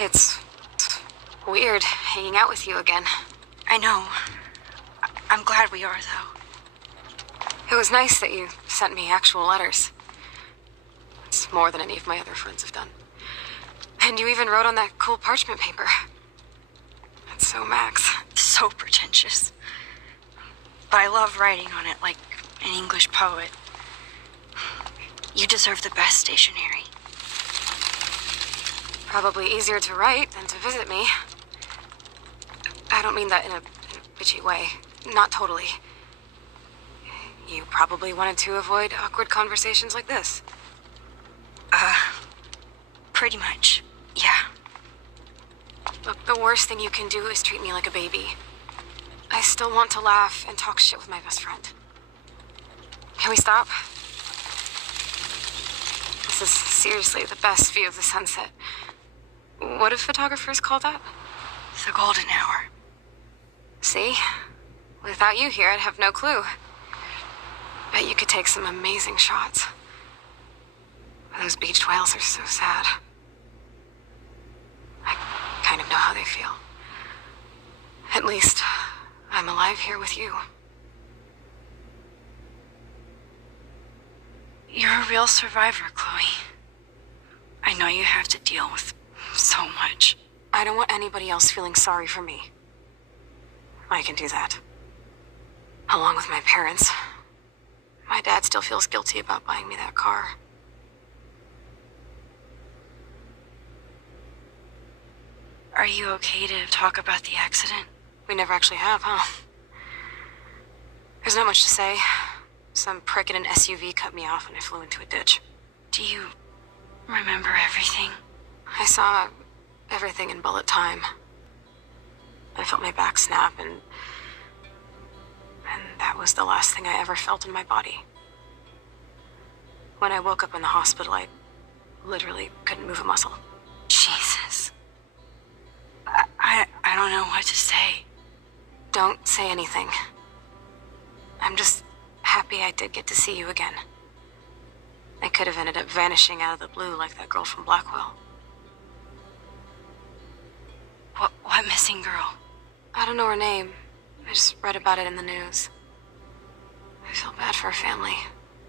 It's weird hanging out with you again. I know. I'm glad we are, though. It was nice that you sent me actual letters. It's more than any of my other friends have done. And you even wrote on that cool parchment paper. That's so Max. So pretentious. But I love writing on it like an English poet. You deserve the best stationery. Probably easier to write than to visit me. I don't mean that in a bitchy way. Not totally. You probably wanted to avoid awkward conversations like this. Pretty much, yeah. Look, the worst thing you can do is treat me like a baby. I still want to laugh and talk shit with my best friend. Can we stop? This is seriously the best view of the sunset. What do photographers call that? The golden hour. See? Without you here, I'd have no clue. Bet you could take some amazing shots. Those beached whales are so sad. I kind of know how they feel. At least, I'm alive here with you. You're a real survivor, Chloe. I know you have to deal with so much. I don't want anybody else feeling sorry for me. I can do that. Along with my parents. My dad still feels guilty about buying me that car. Are you okay to talk about the accident? We never actually have, huh? There's not much to say. Some prick in an SUV cut me off and I flew into a ditch. Do you remember everything? I saw everything in bullet time. I felt my back snap and that was the last thing I ever felt in my body. When I woke up in the hospital, I literally couldn't move a muscle. Jesus. I don't know what to say. Don't say anything. I'm just happy I did get to see you again. I could have ended up vanishing out of the blue like that girl from Blackwell. What missing girl? I don't know her name. I just read about it in the news. I feel bad for her family.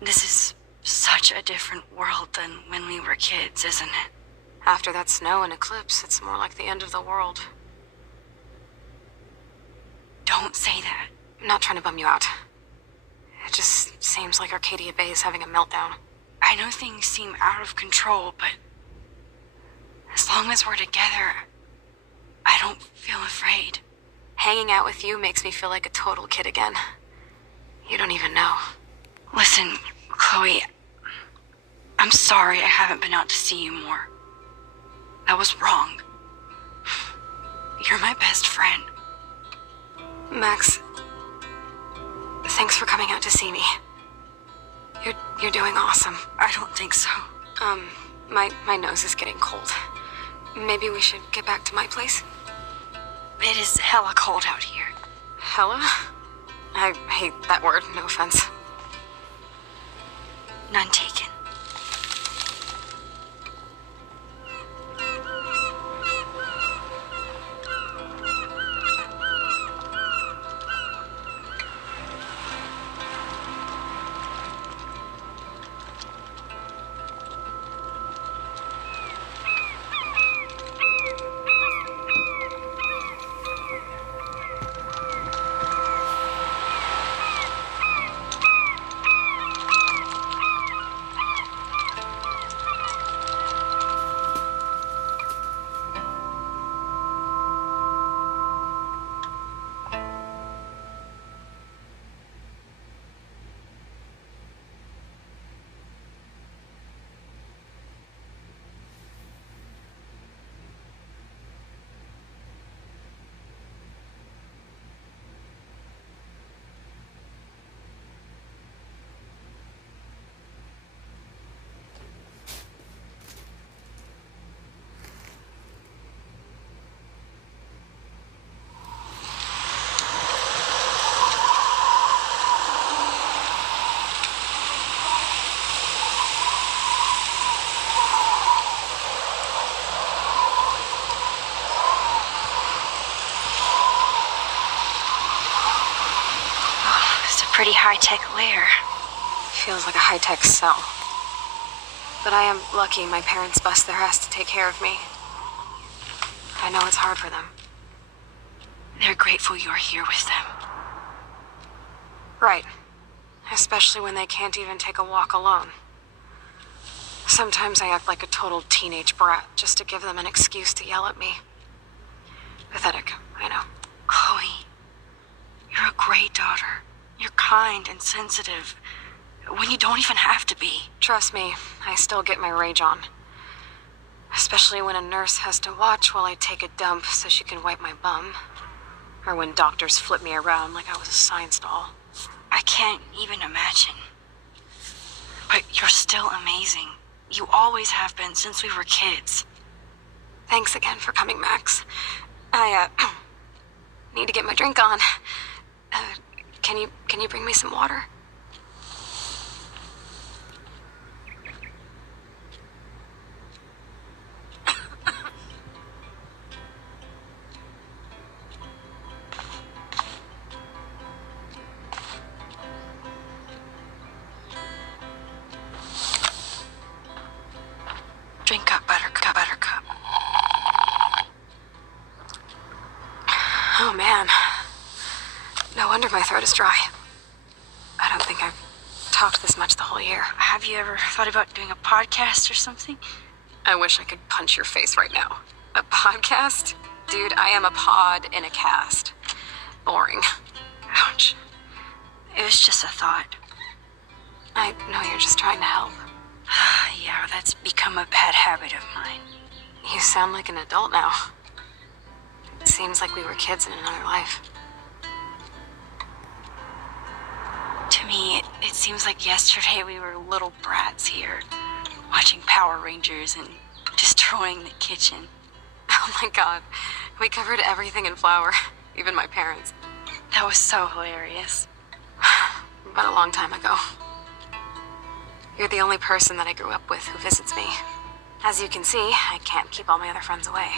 This is such a different world than when we were kids, isn't it? After that snow and eclipse, it's more like the end of the world. Don't say that. I'm not trying to bum you out. It just seems like Arcadia Bay is having a meltdown. I know things seem out of control, but as long as we're together, I don't feel afraid. Hanging out with you makes me feel like a total kid again. You don't even know. Listen, Chloe, I'm sorry I haven't been out to see you more. That was wrong. You're my best friend. Max, thanks for coming out to see me. You're doing awesome. I don't think so. My nose is getting cold. Maybe we should get back to my place? It is hella cold out here. Hella? I hate that word, no offense. None taken. pretty high-tech lair. Feels like a high-tech cell. But I am lucky my parents bust their ass to take care of me. I know it's hard for them. They're grateful you're here with them. Right. Especially when they can't even take a walk alone. Sometimes I act like a total teenage brat just to give them an excuse to yell at me. Pathetic, I know. Chloe, you're a great daughter. You're kind and sensitive when you don't even have to be. Trust me, I still get my rage on. Especially when a nurse has to watch while I take a dump so she can wipe my bum. Or when doctors flip me around like I was a science doll. I can't even imagine. But you're still amazing. You always have been since we were kids. Thanks again for coming, Max. I, need to get my drink on. Can you bring me some water? Drink up, buttercup, buttercup. Oh, man. No wonder my throat is dry. I don't think I've talked this much the whole year. Have you ever thought about doing a podcast or something? I wish I could punch your face right now. A podcast? Dude, I am a pod in a cast. Boring. Ouch. It was just a thought. I know you're just trying to help. Yeah, that's become a bad habit of mine. You sound like an adult now. It seems like we were kids in another life. To me, it seems like yesterday we were little brats here, watching Power Rangers and destroying the kitchen. Oh my god. We covered everything in flour. Even my parents. That was so hilarious. But a long time ago. You're the only person that I grew up with who visits me. As you can see, I can't keep all my other friends away.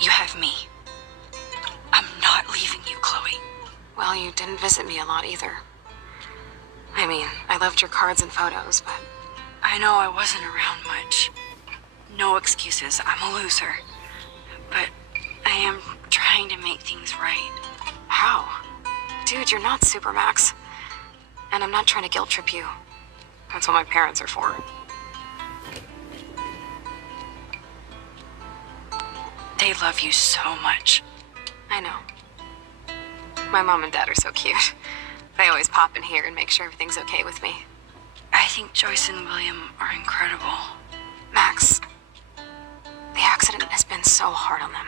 You have me. I'm not leaving you, Chloe. Well, you didn't visit me a lot either. I mean, I loved your cards and photos, but... I know I wasn't around much. No excuses, I'm a loser. But I am trying to make things right. How? Dude, you're not Supermax. And I'm not trying to guilt trip you. That's what my parents are for. They love you so much. I know. My mom and dad are so cute. They always pop in here and make sure everything's okay with me. I think Joyce and William are incredible. Max, the accident has been so hard on them.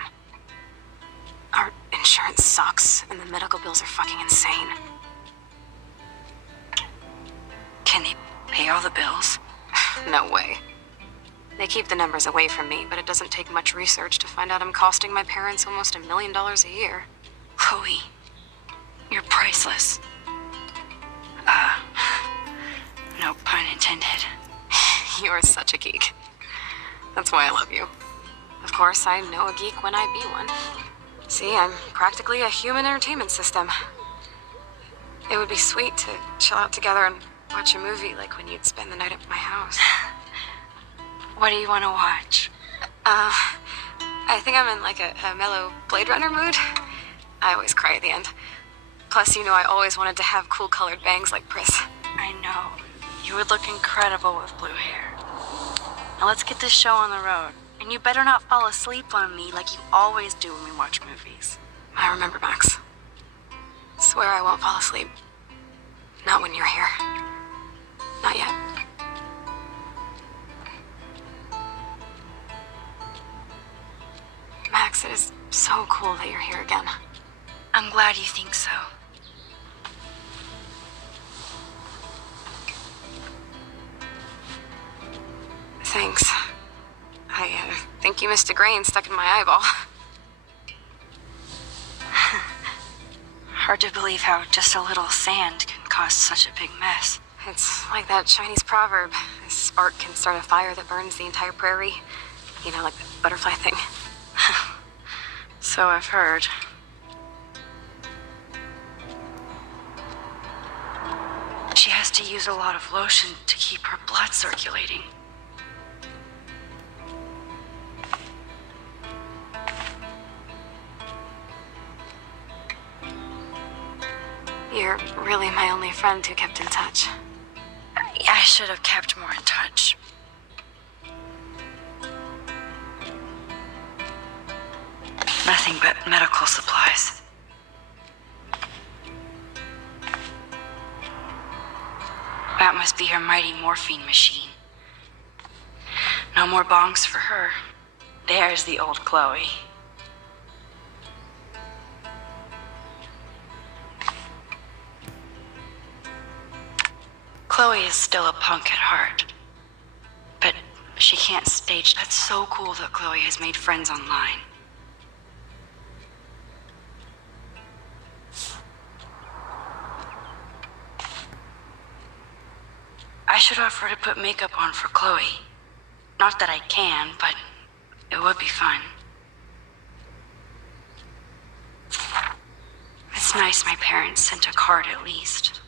Our insurance sucks, and the medical bills are fucking insane. Can they pay all the bills? No way. They keep the numbers away from me, but it doesn't take much research to find out I'm costing my parents almost $1 million a year. Chloe, you're priceless. No pun intended. You are such a geek. That's why I love you. Of course, I know a geek when I be one. See, I'm practically a human entertainment system. It would be sweet to chill out together and watch a movie like when you'd spend the night at my house. What do you want to watch? I think I'm in like a mellow Blade Runner mood. I always cry at the end. Plus, you know, I always wanted to have cool colored bangs like Pris. I know. You would look incredible with blue hair. Now let's get this show on the road. And you better not fall asleep on me like you always do when we watch movies. I remember, Max. Swear I won't fall asleep. Not when you're here. Not yet. Max, it is so cool that you're here again. I'm glad you think so. Thanks. I think you missed a grain stuck in my eyeball. Hard to believe how just a little sand can cause such a big mess. It's like that Chinese proverb. A spark can start a fire that burns the entire prairie. You know, like the butterfly thing. So I've heard. to use a lot of lotion to keep her blood circulating. You're really my only friend who kept in touch. I should have kept more in touch. Nothing but medical supplies. That must be her mighty morphine machine. No more bongs for her. There's the old Chloe. Chloe is still a punk at heart. But she can't stage. That's so cool that Chloe has made friends online. I should offer to put makeup on for Chloe. Not that I can, but it would be fun. It's nice my parents sent a card at least.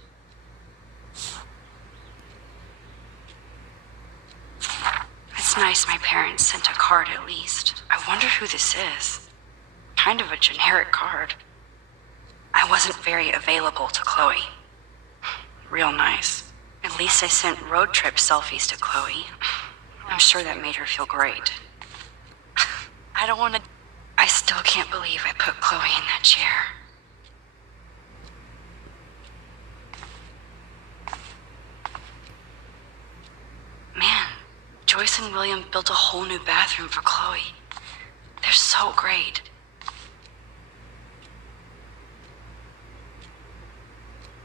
It's nice my parents sent a card at least. I wonder who this is. Kind of a generic card. I wasn't very available to Chloe. Real nice. At least I sent road trip selfies to Chloe. I'm sure that made her feel great. I don't want to... I still can't believe I put Chloe in that chair. Man, Joyce and William built a whole new bathroom for Chloe. They're so great.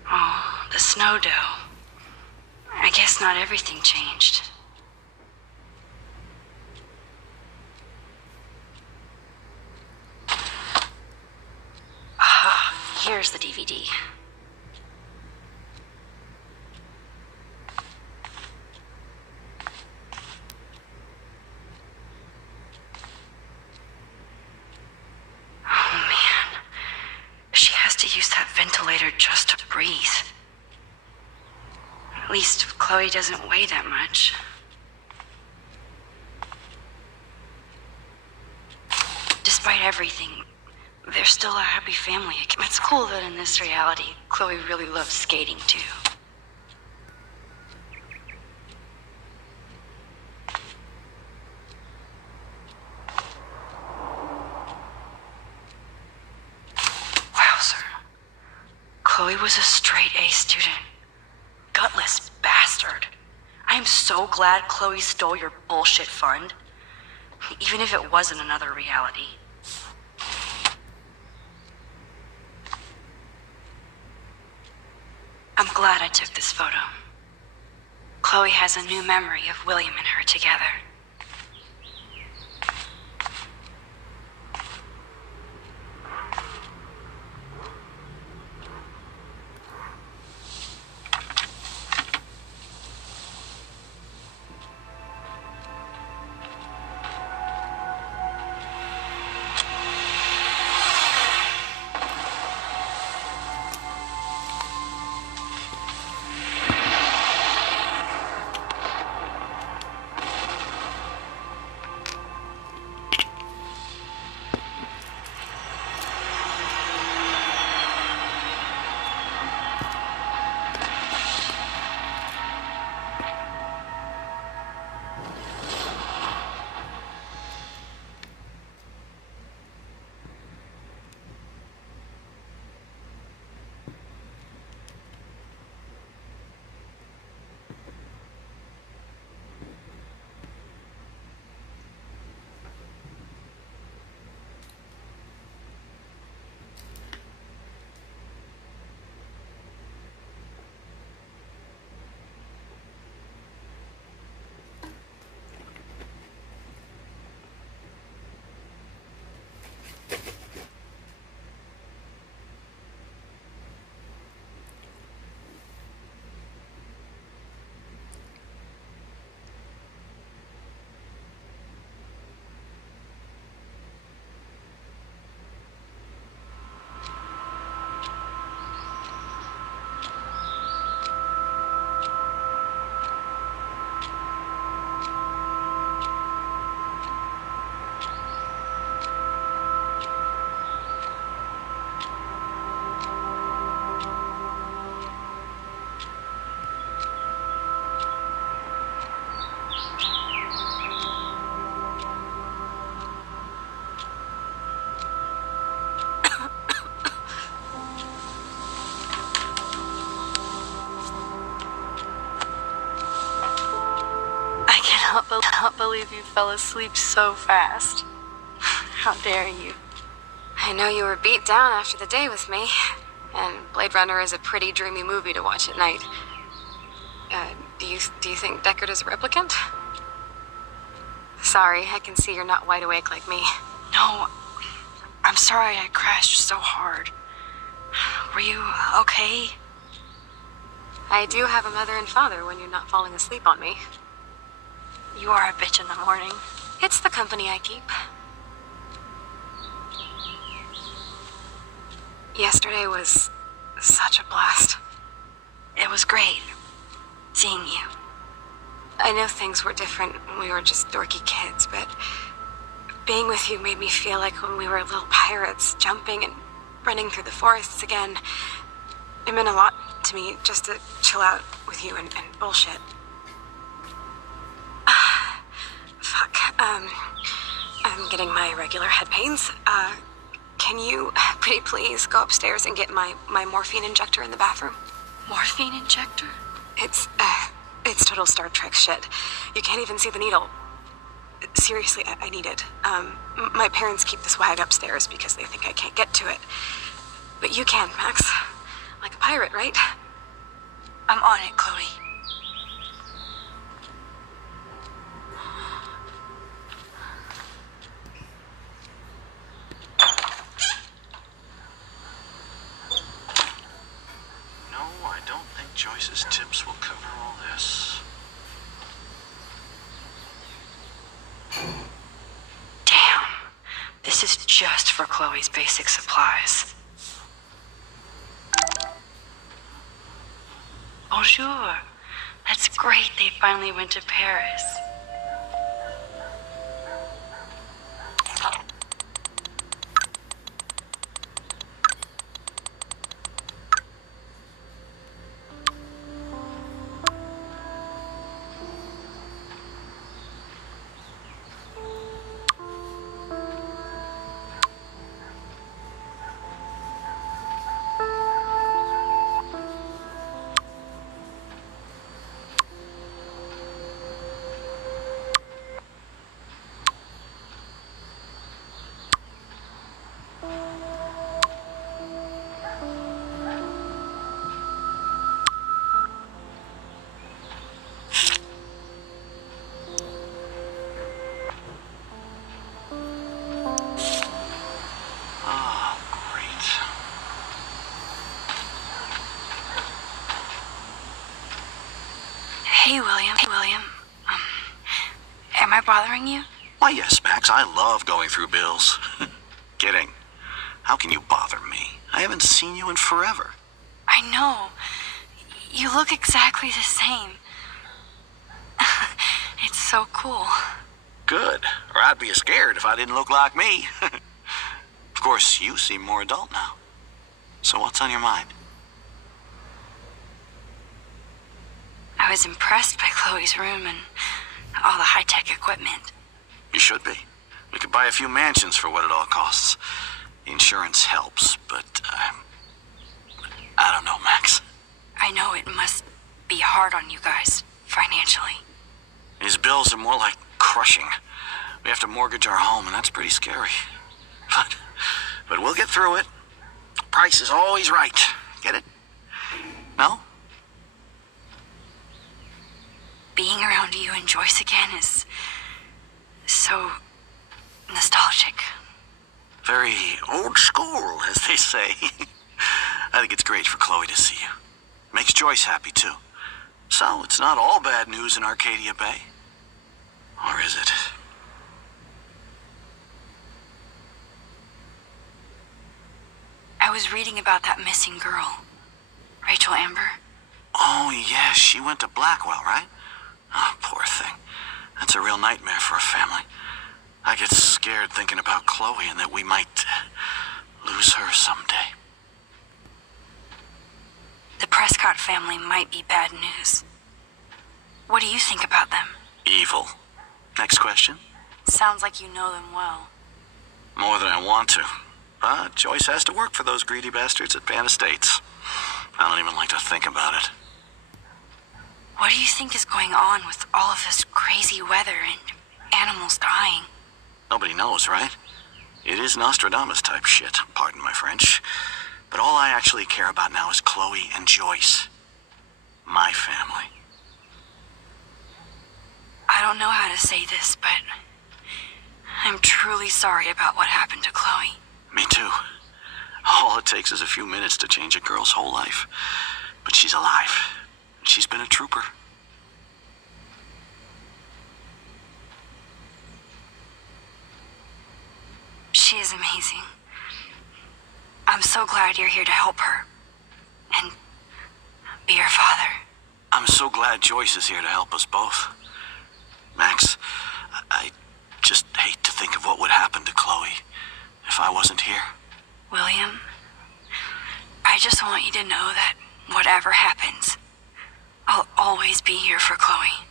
Oh, the snow dough. I guess not everything changed. Ah, here's the DVD. Oh man, she has to use that ventilator just to breathe. At least Chloe doesn't weigh that much. Despite everything, they're still a happy family. It's cool that in this reality, Chloe really loves skating too. Wowzer. Chloe was a straight A student. Gutless bastard. I am so glad Chloe stole your bullshit fund. Even if it wasn't another reality. I'm glad I took this photo. Chloe has a new memory of William and her together. believe you fell asleep so fast. How dare you? I know you were beat down after the day with me, and Blade Runner is a pretty dreamy movie to watch at night. Do you think Deckard is a replicant? Sorry, I can see you're not wide awake like me. No, I'm sorry I crashed so hard. Were you okay? I do have a mother and father when you're not falling asleep on me. You are a bitch in the morning. It's the company I keep. Yesterday was such a blast. It was great seeing you. I know things were different when we were just dorky kids, but being with you made me feel like when we were little pirates, jumping and running through the forests again. It meant a lot to me just to chill out with you and bullshit. Fuck. I'm getting my regular head pains. Can you, pretty please, go upstairs and get my morphine injector in the bathroom? Morphine injector? It's total Star Trek shit. You can't even see the needle. Seriously, I need it. My parents keep the swag upstairs because they think I can't get to it. But you can, Max. Like a pirate, right? I'm on it, Chloe. No, I don't think Joyce's tips will cover all this. Damn. This is just for Chloe's basic supplies. Bonjour. That's great they finally went to Paris. Hey, William. Am I bothering you? Why, yes, Max. I love going through bills. Kidding. How can you bother me? I haven't seen you in forever. I know. You look exactly the same. It's so cool. Good. Or I'd be scared if I didn't look like me. Of course, you seem more adult now. So what's on your mind? I was impressed by Chloe's room and all the high-tech equipment. You should be. We could buy a few mansions for what it all costs. Insurance helps, but I don't know, Max. I know it must be hard on you guys, financially. These bills are more like crushing. We have to mortgage our home, and that's pretty scary. But we'll get through it. Price is always right. Get it? No? Being around you and Joyce again is so nostalgic. Very old school, as they say. I think it's great for Chloe to see you. Makes Joyce happy, too. So, it's not all bad news in Arcadia Bay. Or is it? I was reading about that missing girl, Rachel Amber. Oh, yeah, she went to Blackwell, right? Oh, poor thing. That's a real nightmare for a family. I get scared thinking about Chloe and that we might lose her someday. The Prescott family might be bad news. What do you think about them? Evil. Next question. Sounds like you know them well. More than I want to. But Joyce has to work for those greedy bastards at Pan Estates. I don't even like to think about it. What do you think is going on with all of this crazy weather and animals dying? Nobody knows, right? It is Nostradamus type shit, pardon my French. But all I actually care about now is Chloe and Joyce. My family. I don't know how to say this, but I'm truly sorry about what happened to Chloe. Me too. All it takes is a few minutes to change a girl's whole life. But she's alive. She's been a trooper. She is amazing. I'm so glad you're here to help her. And be her father. I'm so glad Joyce is here to help us both. Max, I just hate to think of what would happen to Chloe if I wasn't here. William, I just want you to know that whatever happens, I'll always be here for Chloe.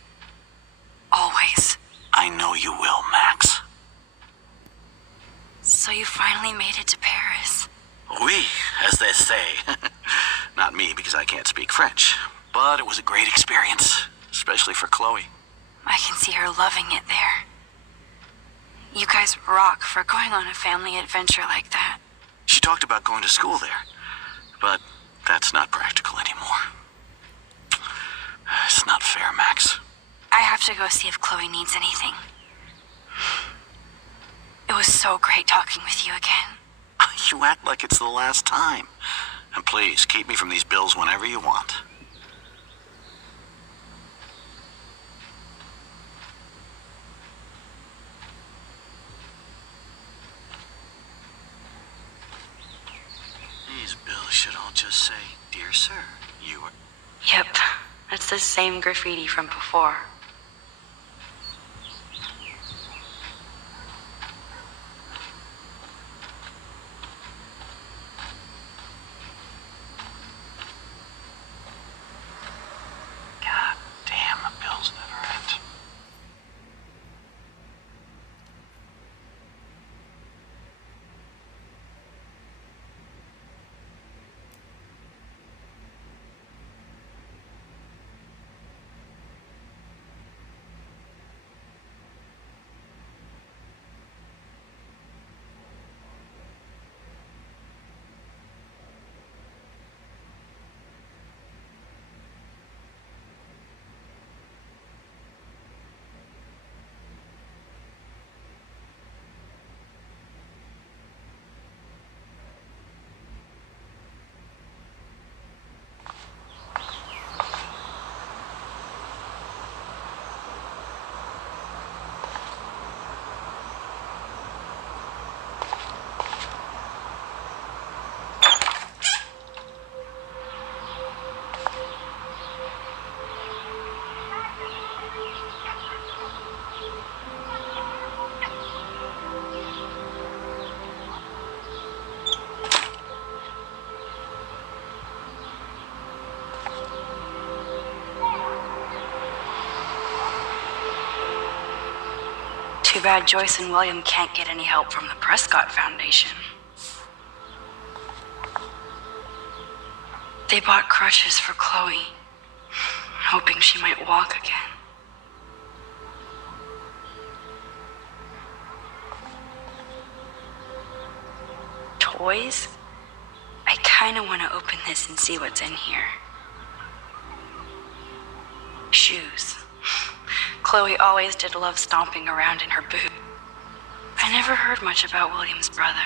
Always. I know you will, Max. So you finally made it to Paris. Oui, as they say. Not me, because I can't speak French. But it was a great experience, especially for Chloe. I can see her loving it there. You guys rock for going on a family adventure like that. She talked about going to school there, but that's not practical anymore. It's not fair, Max. I have to go see if Chloe needs anything. It was so great talking with you again. You act like it's the last time. And please, keep me from these bills whenever you want. These bills should all just say, "Dear sir, you are..." Yep, that's the same graffiti from before. God damn, the bills never end. Too bad Joyce and William can't get any help from the Prescott Foundation. They bought crutches for Chloe, hoping she might walk again. Toys? I kinda wanna open this and see what's in here. Shoes. Chloe always did love stomping around in her boot. I never heard much about William's brother.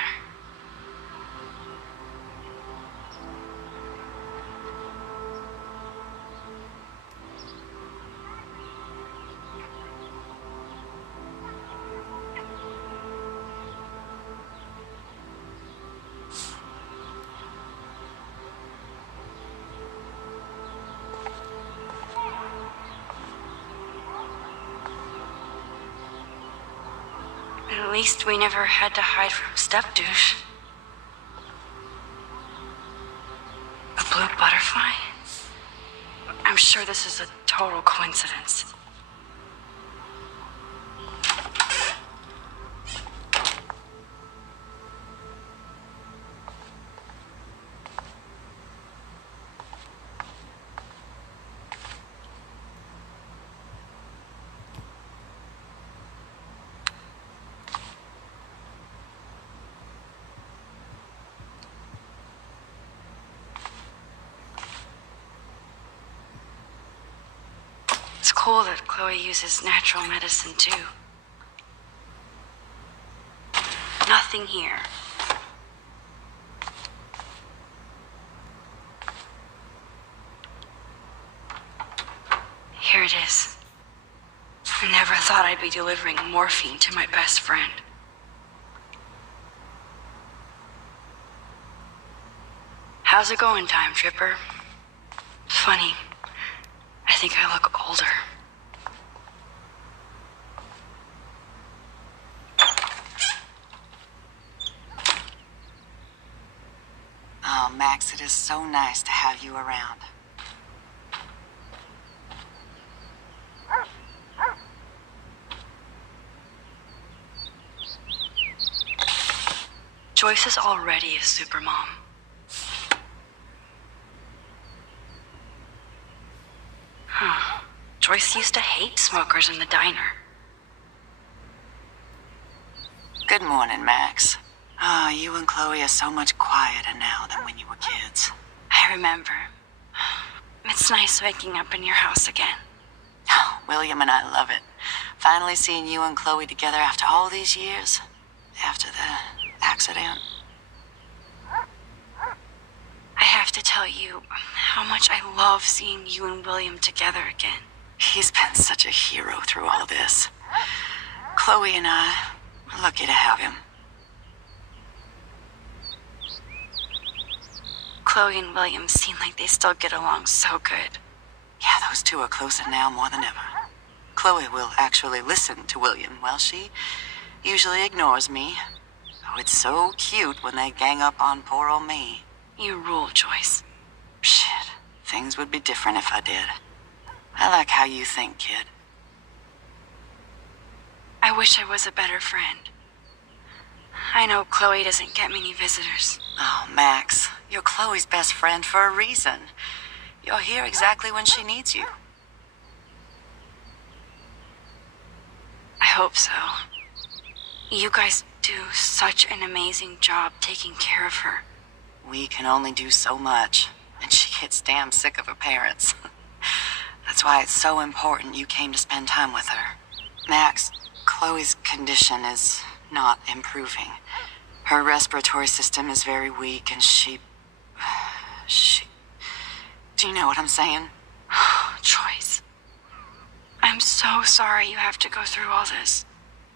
At least we never had to hide from Step-douche. A blue butterfly? I'm sure this is a total coincidence. cool that Chloe uses natural medicine too. Nothing here. Here it is. I never thought I'd be delivering morphine to my best friend. How's it going, Time Tripper? Funny. I think I look older. Oh, Max, it is so nice to have you around. Joyce is already a supermom. Huh. Joyce used to hate smokers in the diner. Good morning, Max. Oh, you and Chloe are so much quieter now than when you were kids. I remember. It's nice waking up in your house again. Oh, William and I love it. Finally seeing you and Chloe together after all these years. After the accident. I have to tell you how much I love seeing you and William together again. He's been such a hero through all this. Chloe and I are lucky to have him. Chloe and William seem like they still get along so good. Yeah, those two are closer now more than ever. Chloe will actually listen to William, while she usually ignores me. Oh, it's so cute when they gang up on poor old me. You rule, Joyce. Shit, things would be different if I did. I like how you think, kid. I wish I was a better friend. I know Chloe doesn't get many visitors. Oh, Max, you're Chloe's best friend for a reason. You're here exactly when she needs you. I hope so. You guys do such an amazing job taking care of her. We can only do so much, and she gets damn sick of her parents. That's why it's so important you came to spend time with her. Max, Chloe's condition is not improving. Her respiratory system is very weak, and she... Do you know what I'm saying? Joyce. I'm so sorry you have to go through all this.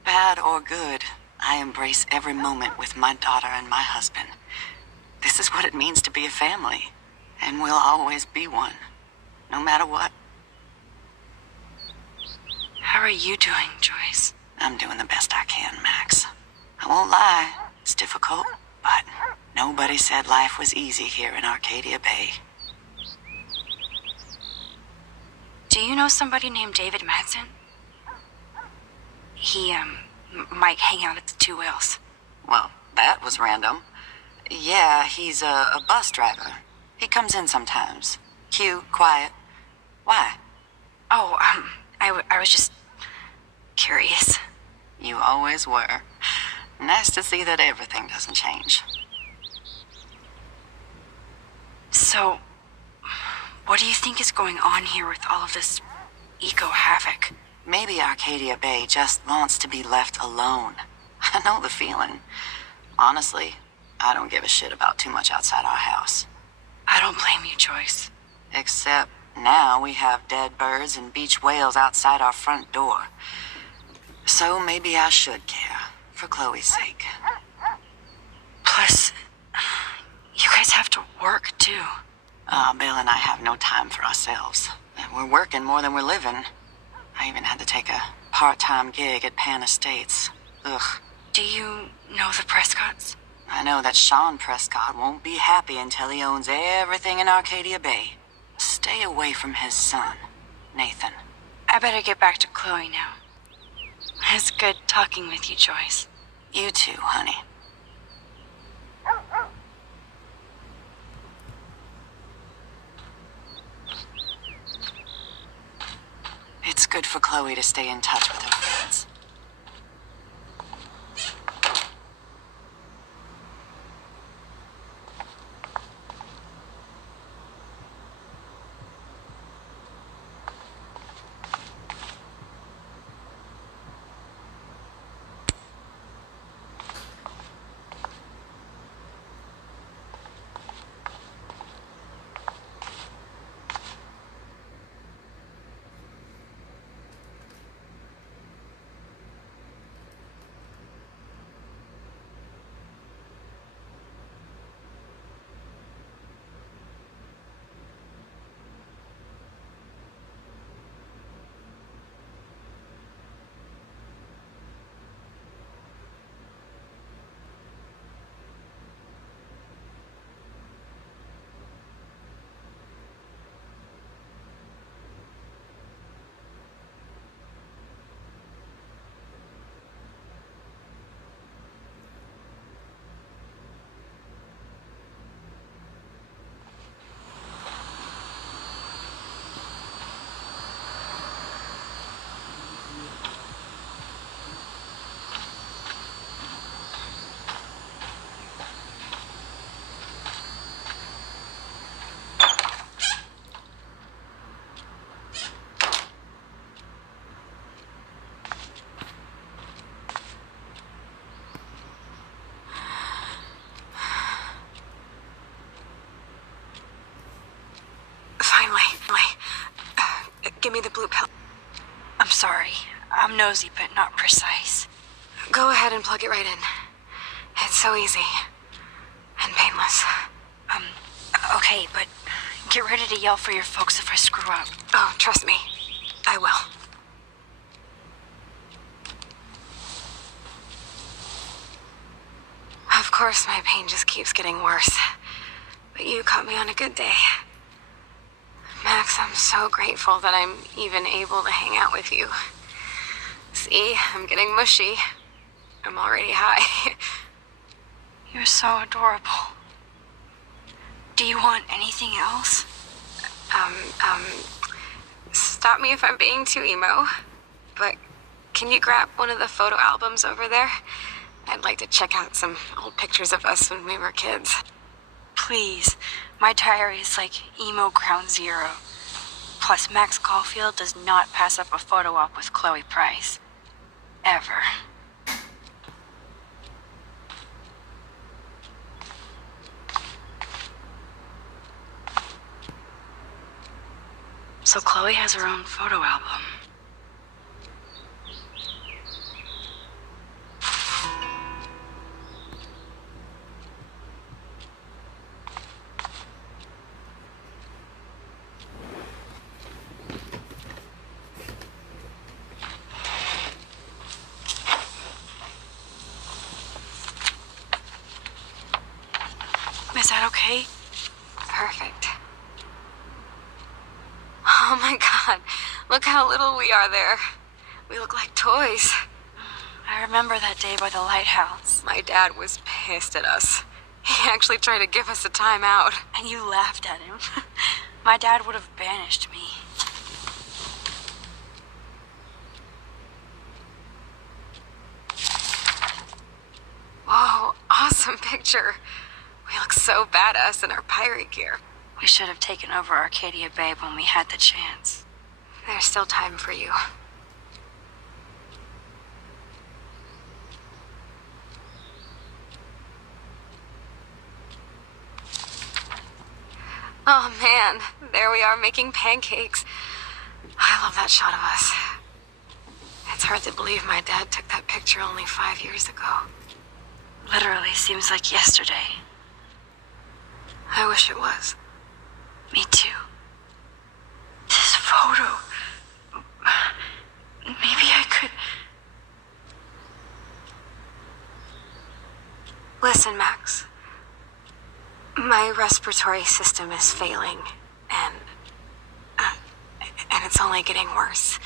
Bad or good, I embrace every moment with my daughter and my husband. This is what it means to be a family, and we'll always be one, no matter what. How are you doing, Joyce? I'm doing the best I can, Max. I won't lie, it's difficult, but nobody said life was easy here in Arcadia Bay. Do you know somebody named David Madsen? He, might hang out at the Two Whales. Well, that was random. Yeah, he's a bus driver. He comes in sometimes. Cute, quiet. Why? Oh, I was just curious. You always were. Nice to see that everything doesn't change. So, what do you think is going on here with all of this eco-havoc? Maybe Arcadia Bay just wants to be left alone. I know the feeling. Honestly, I don't give a shit about too much outside our house. I don't blame you, Joyce. Except now we have dead birds and beach whales outside our front door. So maybe I should care, for Chloe's sake. Plus, you guys have to work, too. Bill and I have no time for ourselves. We're working more than we're living. I even had to take a part-time gig at Pan Estates. Ugh. Do you know the Prescotts? I know that Sean Prescott won't be happy until he owns everything in Arcadia Bay. Stay away from his son, Nathan. I better get back to Chloe now. It's good talking with you, Joyce. You too, honey. It's good for Chloe to stay in touch with her friends. Nosy, but not precise. Go ahead and plug it right in. It's so easy. And painless. Okay, but get ready to yell for your folks if I screw up. Oh, trust me. I will. Of course, my pain just keeps getting worse. But you caught me on a good day. Max, I'm so grateful that I'm even able to hang out with you. See, I'm getting mushy. I'm already high. You're so adorable. Do you want anything else? Stop me if I'm being too emo. But can you grab one of the photo albums over there? I'd like to check out some old pictures of us when we were kids. Please. My diary is like emo ground zero. Plus, Max Caulfield does not pass up a photo op with Chloe Price. Ever. So Chloe has her own photo album. Is that okay? Perfect. Oh my god, look how little we are there. We look like toys. I remember that day by the lighthouse. My dad was pissed at us. He actually tried to give us a timeout. And you laughed at him. My dad would have banished me. Whoa, awesome picture. We look so badass in our pirate gear. We should have taken over Arcadia Bay when we had the chance. There's still time for you. Oh man, there we are making pancakes. I love that shot of us. It's hard to believe my dad took that picture only 5 years ago. Literally seems like yesterday. I wish it was. Me too. This photo... Maybe I could... Listen, Max. My respiratory system is failing, and it's only getting worse.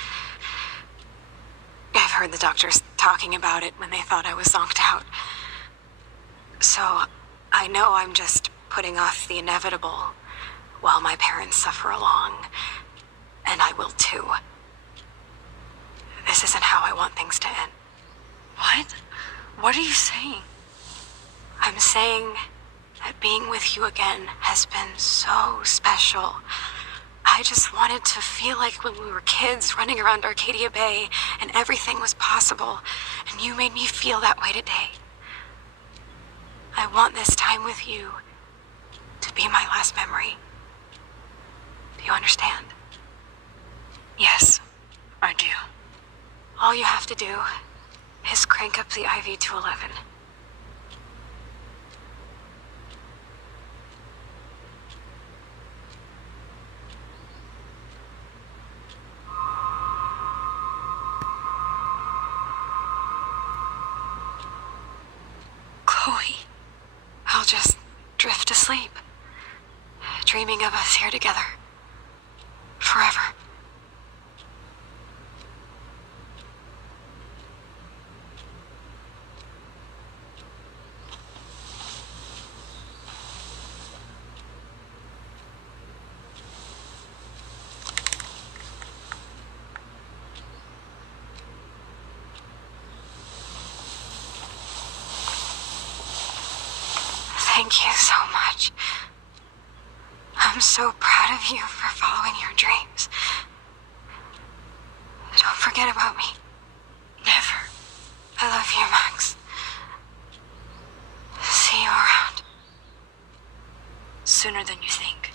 I've heard the doctors talking about it when they thought I was zonked out. So, I know I'm just putting off the inevitable while my parents suffer along, and I will too. This isn't how I want things to end. What? What are you saying? I'm saying that being with you again has been so special. I just wanted to feel like when we were kids running around Arcadia Bay and everything was possible, and you made me feel that way today. I want this time with you to be my last memory. Do you understand? Yes, I do. All you have to do is crank up the IV to 11. Chloe. I'll just drift to sleep, dreaming of us here together. Forever. Thank you so much. I'm so proud of you for following your dreams. Don't forget about me. Never. I love you, Max. See you around. Sooner than you think.